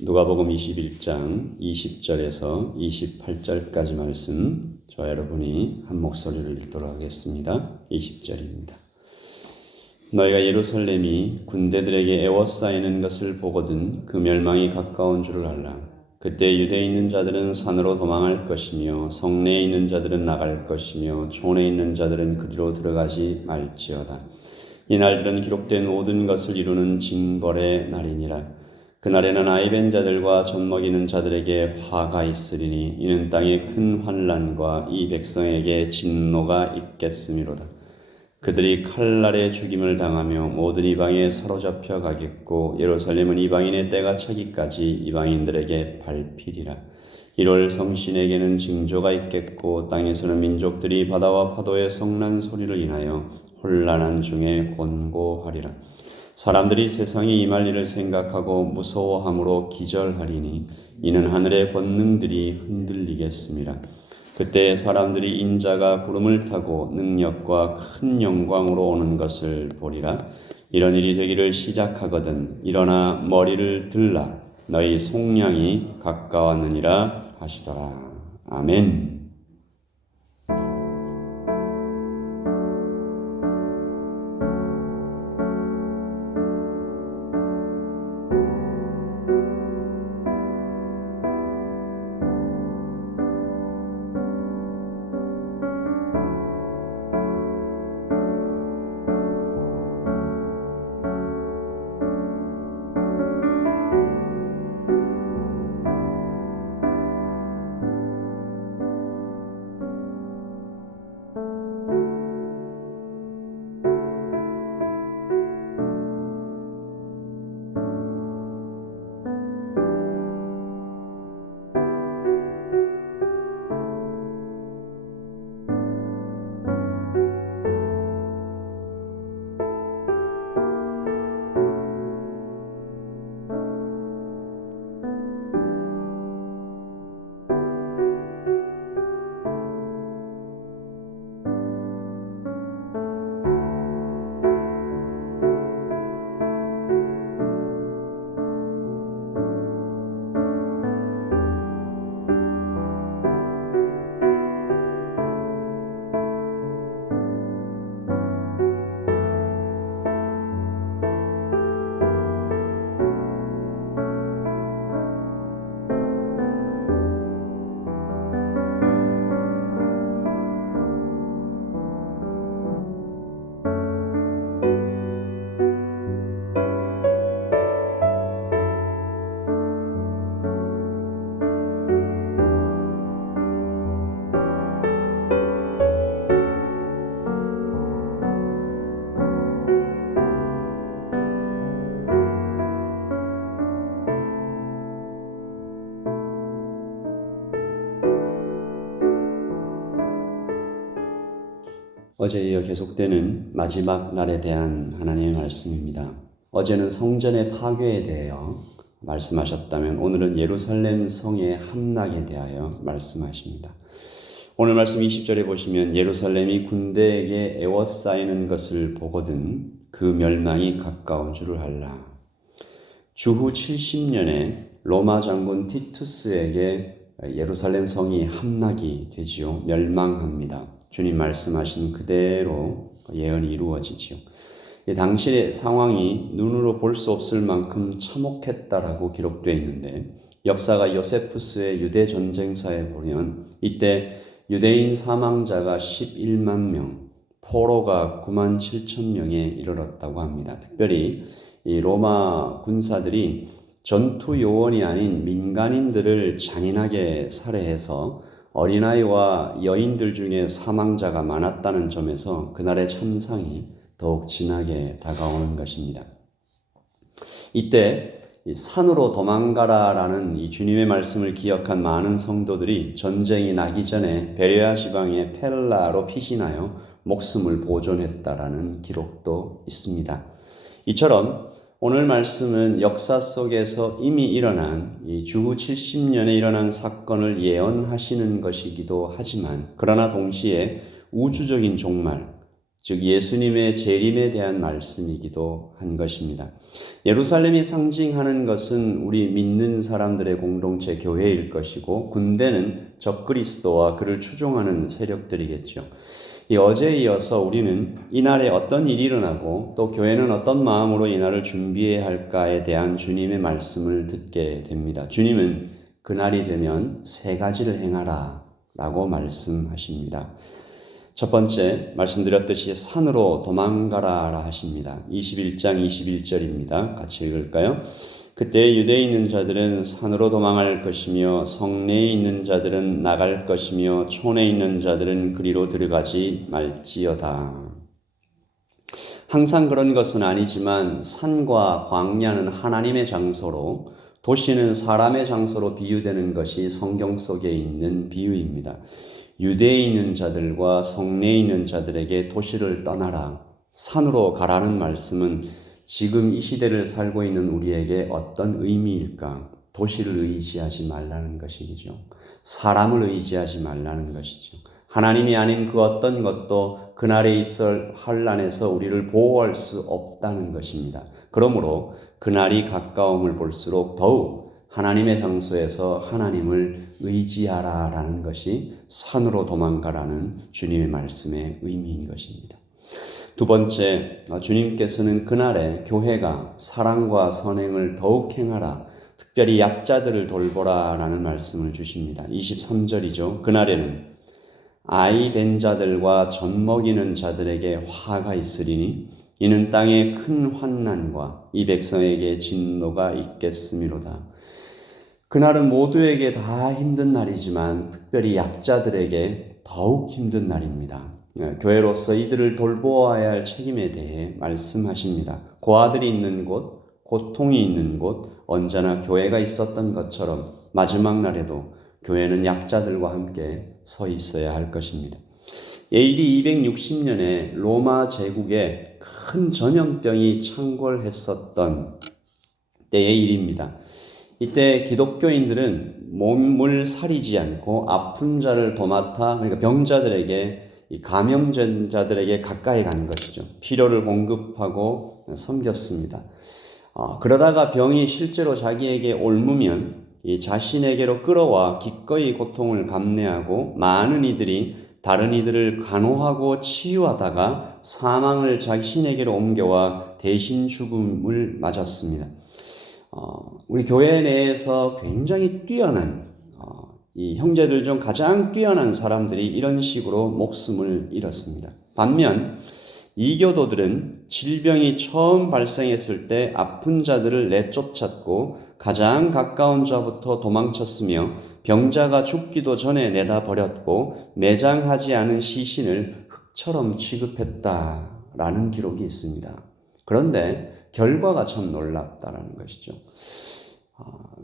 누가복음 21장 20절에서 28절까지 말씀 저와 여러분이 한 목소리를 읽도록 하겠습니다. 20절입니다. 너희가 예루살렘이 군대들에게 에워싸이는 것을 보거든 그 멸망이 가까운 줄을 알라. 그때 유대에 있는 자들은 산으로 도망할 것이며 성내에 있는 자들은 나갈 것이며 촌에 있는 자들은 그리로 들어가지 말지어다. 이 날들은 기록된 모든 것을 이루는 징벌의 날이니라. 그날에는 아이벤 자들과 젖먹이는 자들에게 화가 있으리니 이는 땅에 큰 환난과 이 백성에게 진노가 있겠음이로다. 그들이 칼날에 죽임을 당하며 모든 이방에 사로잡혀 가겠고 예루살렘은 이방인의 때가 차기까지 이방인들에게 밟히리라. 이럴 성신에게는 징조가 있겠고 땅에서는 민족들이 바다와 파도의 성난 소리를 인하여 혼란한 중에 곤고하리라. 사람들이 세상이 임할 일을 생각하고 무서워함으로 기절하리니 이는 하늘의 권능들이 흔들리겠습니다. 그때 사람들이 인자가 구름을 타고 능력과 큰 영광으로 오는 것을 보리라. 이런 일이 되기를 시작하거든 일어나 머리를 들라. 너희 속량이 가까웠느니라 하시더라. 아멘. 어제 이어 계속되는 마지막 날에 대한 하나님의 말씀입니다. 어제는 성전의 파괴에 대하여 말씀하셨다면 오늘은 예루살렘 성의 함락에 대하여 말씀하십니다. 오늘 말씀 20절에 보시면 예루살렘이 군대에게 에워싸이는 것을 보거든 그 멸망이 가까운 줄을 알라. 주후 70년에 로마 장군 티투스에게 예루살렘 성이 함락이 되지요. 멸망합니다. 주님 말씀하신 그대로 예언이 이루어지지요. 당시의 상황이 눈으로 볼 수 없을 만큼 참혹했다라고 기록되어 있는데 역사가 요세푸스의 유대 전쟁사에 보면 이때 유대인 사망자가 11만 명, 포로가 9만 7천 명에 이르렀다고 합니다. 특별히 이 로마 군사들이 전투 요원이 아닌 민간인들을 잔인하게 살해해서 어린아이와 여인들 중에 사망자가 많았다는 점에서 그날의 참상이 더욱 진하게 다가오는 것입니다. 이때 산으로 도망가라라는 이 주님의 말씀을 기억한 많은 성도들이 전쟁이 나기 전에 베레아 지방의 펠라로 피신하여 목숨을 보존했다라는 기록도 있습니다. 이처럼 오늘 말씀은 역사 속에서 이미 일어난 이 주후 70년에 일어난 사건을 예언하시는 것이기도 하지만 그러나 동시에 우주적인 종말, 즉 예수님의 재림에 대한 말씀이기도 한 것입니다. 예루살렘이 상징하는 것은 우리 믿는 사람들의 공동체 교회일 것이고 군대는 적그리스도와 그를 추종하는 세력들이겠죠. 어제에 이어서 우리는 이날에 어떤 일이 일어나고 또 교회는 어떤 마음으로 이날을 준비해야 할까에 대한 주님의 말씀을 듣게 됩니다. 주님은 그날이 되면 세 가지를 행하라 라고 말씀하십니다. 첫 번째 말씀드렸듯이 산으로 도망가라 하십니다. 21장 21절입니다. 같이 읽을까요? 그때 유대에 있는 자들은 산으로 도망할 것이며 성내에 있는 자들은 나갈 것이며 촌에 있는 자들은 그리로 들어가지 말지어다. 항상 그런 것은 아니지만 산과 광야는 하나님의 장소로 도시는 사람의 장소로 비유되는 것이 성경 속에 있는 비유입니다. 유대에 있는 자들과 성내에 있는 자들에게 도시를 떠나라, 산으로 가라는 말씀은 지금 이 시대를 살고 있는 우리에게 어떤 의미일까? 도시를 의지하지 말라는 것이죠. 사람을 의지하지 말라는 것이죠. 하나님이 아닌 그 어떤 것도 그날에 있을 환난에서 우리를 보호할 수 없다는 것입니다. 그러므로 그날이 가까움을 볼수록 더욱 하나님의 장소에서 하나님을 의지하라라는 것이 산으로 도망가라는 주님의 말씀의 의미인 것입니다. 두 번째, 주님께서는 그날에 교회가 사랑과 선행을 더욱 행하라, 특별히 약자들을 돌보라 라는 말씀을 주십니다. 23절이죠. 그날에는 아이 된 자들과 젖 먹이는 자들에게 화가 있으리니 이는 땅에 큰 환난과 이 백성에게 진노가 있겠음이로다. 그날은 모두에게 다 힘든 날이지만 특별히 약자들에게 더욱 힘든 날입니다. 교회로서 이들을 돌보아야 할 책임에 대해 말씀하십니다. 고아들이 있는 곳, 고통이 있는 곳, 언제나 교회가 있었던 것처럼 마지막 날에도 교회는 약자들과 함께 서 있어야 할 것입니다. AD 260년에 로마 제국에 큰 전염병이 창궐했었던 때의 일입니다. 이때 기독교인들은 몸을 사리지 않고 아픈 자를 도맡아, 그러니까 병자들에게, 이 감염자들에게 가까이 간 것이죠. 필요를 공급하고 섬겼습니다. 그러다가 병이 실제로 자기에게 옮으면 이 자신에게로 끌어와 기꺼이 고통을 감내하고 많은 이들이 다른 이들을 간호하고 치유하다가 사망을 자신에게로 옮겨와 대신 죽음을 맞았습니다. 우리 교회 내에서 굉장히 뛰어난 이 형제들 중 가장 뛰어난 사람들이 이런 식으로 목숨을 잃었습니다. 반면 이교도들은 질병이 처음 발생했을 때 아픈 자들을 내쫓았고 가장 가까운 자부터 도망쳤으며 병자가 죽기도 전에 내다 버렸고 매장하지 않은 시신을 흙처럼 취급했다라는 기록이 있습니다. 그런데 결과가 참 놀랍다라는 것이죠.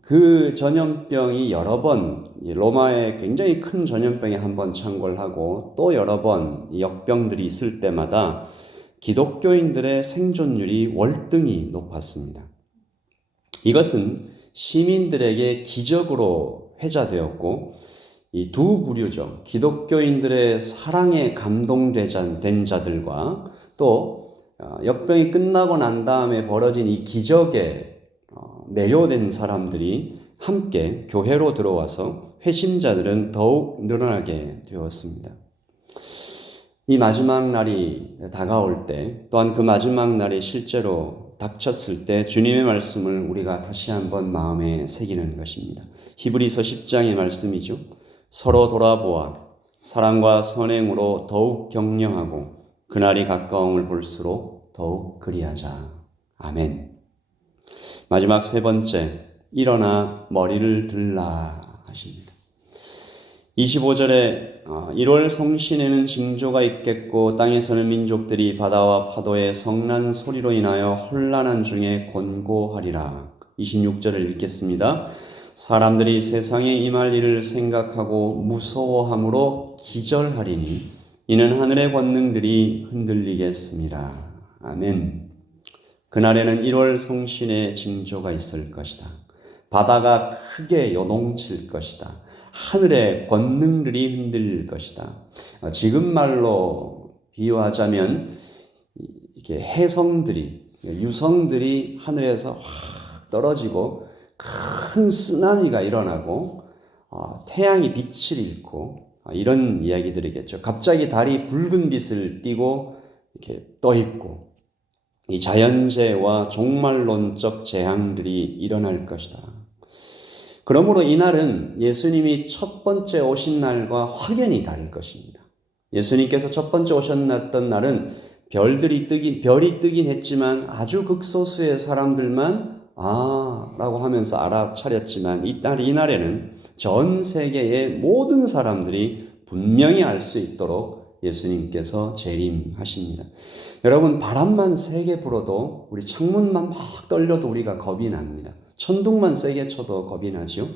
그 전염병이 여러 번, 로마에 굉장히 큰 전염병에 한 번 창궐하고 또 여러 번 역병들이 있을 때마다 기독교인들의 생존율이 월등히 높았습니다. 이것은 시민들에게 기적으로 회자되었고 이 두 부류죠. 기독교인들의 사랑에 감동된 자들과 또 역병이 끝나고 난 다음에 벌어진 이 기적에 매료된 사람들이 함께 교회로 들어와서 회심자들은 더욱 늘어나게 되었습니다. 이 마지막 날이 다가올 때 또한 그 마지막 날이 실제로 닥쳤을 때 주님의 말씀을 우리가 다시 한번 마음에 새기는 것입니다. 히브리서 10장의 말씀이죠. 서로 돌아보아 사랑과 선행으로 더욱 격려하고 그날이 가까움을 볼수록 더욱 그리하자. 아멘. 마지막 세 번째, 일어나 머리를 들라 하십니다. 25절에 1월 성신에는 징조가 있겠고 땅에서는 민족들이 바다와 파도의 성난 소리로 인하여 혼란한 중에 곤고하리라. 26절을 읽겠습니다. 사람들이 세상에 임할 일을 생각하고 무서워함으로 기절하리니 이는 하늘의 권능들이 흔들리겠습니다. 아멘. 그날에는 1월 성신의 징조가 있을 것이다. 바다가 크게 요동칠 것이다. 하늘의 권능들이 흔들릴 것이다. 지금 말로 비유하자면 이게 해성들이, 유성들이 하늘에서 확 떨어지고 큰 쓰나미가 일어나고 태양이 빛을 잃고 이런 이야기들이겠죠. 갑자기 달이 붉은 빛을 띠고 이렇게 떠 있고 이 자연재해와 종말론적 재앙들이 일어날 것이다. 그러므로 이날은 예수님이 첫 번째 오신 날과 확연히 다를 것입니다. 예수님께서 첫 번째 오셨던 날은 별이 뜨긴 했지만 아주 극소수의 사람들만 라고 하면서 알아차렸지만 이날에는 전 세계의 모든 사람들이 분명히 알 수 있도록 예수님께서 재림하십니다. 여러분, 바람만 세게 불어도 우리 창문만 막 떨려도 우리가 겁이 납니다. 천둥만 세게 쳐도 겁이 나죠.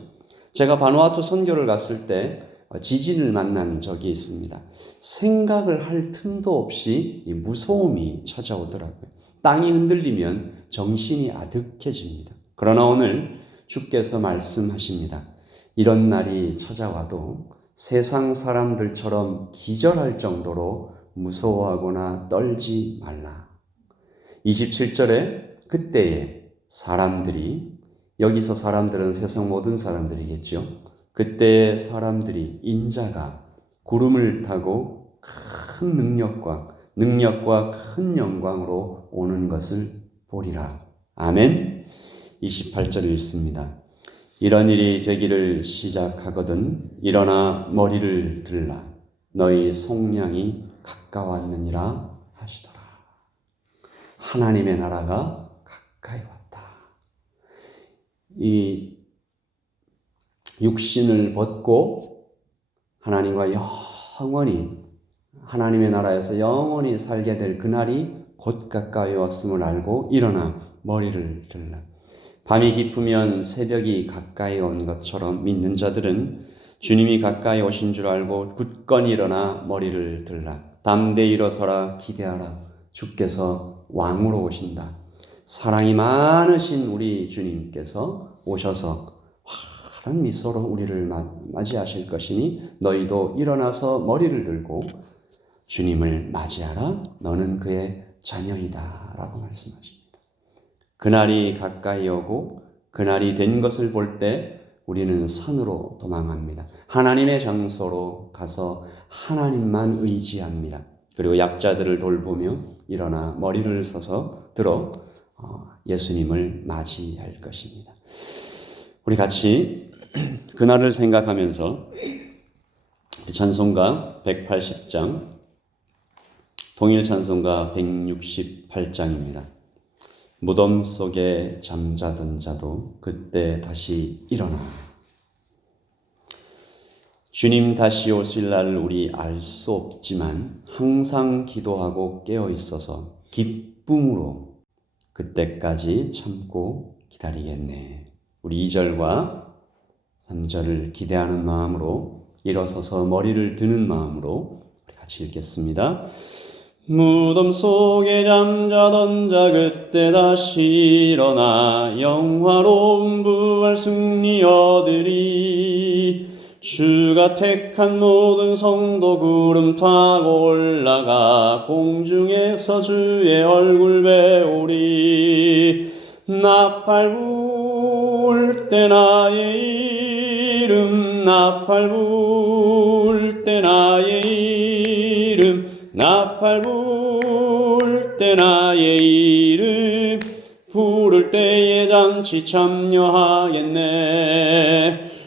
제가 바누아투 선교를 갔을 때 지진을 만난 적이 있습니다. 생각을 할 틈도 없이 이 무서움이 찾아오더라고요. 땅이 흔들리면 정신이 아득해집니다. 그러나 오늘 주께서 말씀하십니다. 이런 날이 찾아와도 세상 사람들처럼 기절할 정도로 무서워하거나 떨지 말라. 27절에 그때에 사람들이, 여기서 사람들은 세상 모든 사람들이겠죠. 그때에 사람들이, 인자가 구름을 타고 큰 능력과 큰 영광으로 오는 것을 보리라. 아멘. 28절 읽습니다. 이런 일이 되기를 시작하거든 일어나 머리를 들라. 너희 속량이 가까웠느니라 하시더라. 하나님의 나라가 가까이 왔다. 이 육신을 벗고 하나님과 영원히, 하나님의 나라에서 영원히 살게 될 그날이 곧 가까이 왔음을 알고 일어나 머리를 들라. 밤이 깊으면 새벽이 가까이 온 것처럼 믿는 자들은 주님이 가까이 오신 줄 알고 굳건히 일어나 머리를 들라. 담대히 일어서라. 기대하라. 주께서 왕으로 오신다. 사랑이 많으신 우리 주님께서 오셔서 환한 미소로 우리를 맞이하실 것이니 너희도 일어나서 머리를 들고 주님을 맞이하라. 너는 그의 자녀이다. 라고 말씀하십니다. 그날이 가까이 오고 그날이 된 것을 볼 때 우리는 산으로 도망합니다. 하나님의 장소로 가서 하나님만 의지합니다. 그리고 약자들을 돌보며 일어나 머리를 서서 들어 예수님을 맞이할 것입니다. 우리 같이 그날을 생각하면서 찬송가 180장, 동일 찬송가 168장입니다. 무덤 속에 잠자던 자도 그때 다시 일어나. 주님 다시 오실 날을 우리 알 수 없지만 항상 기도하고 깨어 있어서 기쁨으로 그때까지 참고 기다리겠네. 우리 2절과 3절을 기대하는 마음으로 일어서서 머리를 드는 마음으로 우리 같이 읽겠습니다. 무덤 속에 잠자던 자 그때 다시 일어나 영화로운 부활 승리 얻으리. 주가 택한 모든 성도 구름 타고 올라가 공중에서 주의 얼굴 배우리. 나팔 불 때 나의 이름, 나팔 불 때 나의 이름, 나팔 불 때 나의 이름, 부를 때에 잔치 참여하겠네.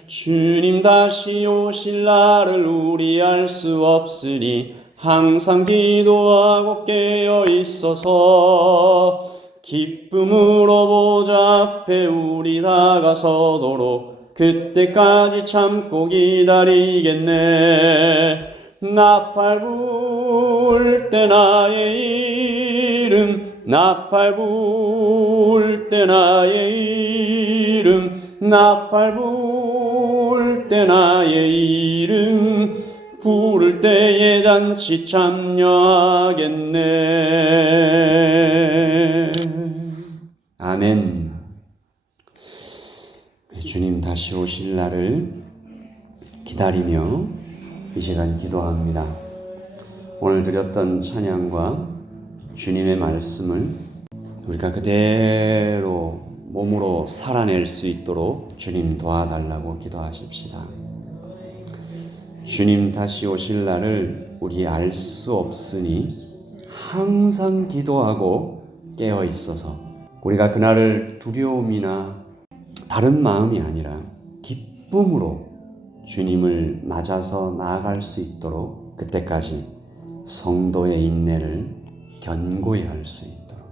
주님 다시 오실 날을 우리 알 수 없으니 항상 기도하고 깨어 있어서 기쁨으로 보좌 앞에 우리 다가서도록 그때까지 참고 기다리겠네. 나팔 불 때 나의 이름, 나팔 불 때 나의 이름, 나팔 불 때 나의 이름, 부를 때에 잔치 참여하겠네. 아멘. 주님 다시 오실 날을 기다리며 이 시간 기도합니다. 오늘 드렸던 찬양과 주님의 말씀을 우리가 그대로 몸으로 살아낼 수 있도록 주님 도와달라고 기도하십시다. 주님 다시 오실 날을 우리 알 수 없으니 항상 기도하고 깨어 있어서 우리가 그날을 두려움이나 다른 마음이 아니라 기쁨으로 주님을 맞아서 나아갈 수 있도록 그때까지 성도의 인내를 견고히 할 수 있도록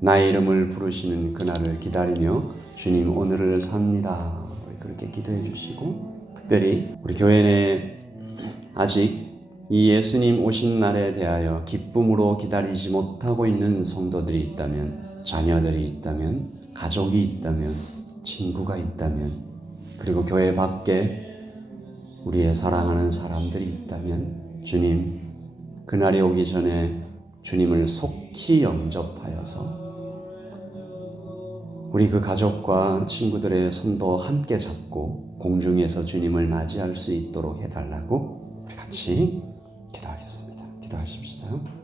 나의 이름을 부르시는 그날을 기다리며 주님 오늘을 삽니다. 그렇게 기도해 주시고, 특별히 우리 교회 내 아직 이 예수님 오신 날에 대하여 기쁨으로 기다리지 못하고 있는 성도들이 있다면, 자녀들이 있다면, 가족이 있다면, 친구가 있다면, 그리고 교회 밖에 우리의 사랑하는 사람들이 있다면 주님 그날이 오기 전에 주님을 속히 영접하여서 우리 그 가족과 친구들의 손도 함께 잡고 공중에서 주님을 맞이할 수 있도록 해달라고 우리 같이 기도하겠습니다. 기도하십시다.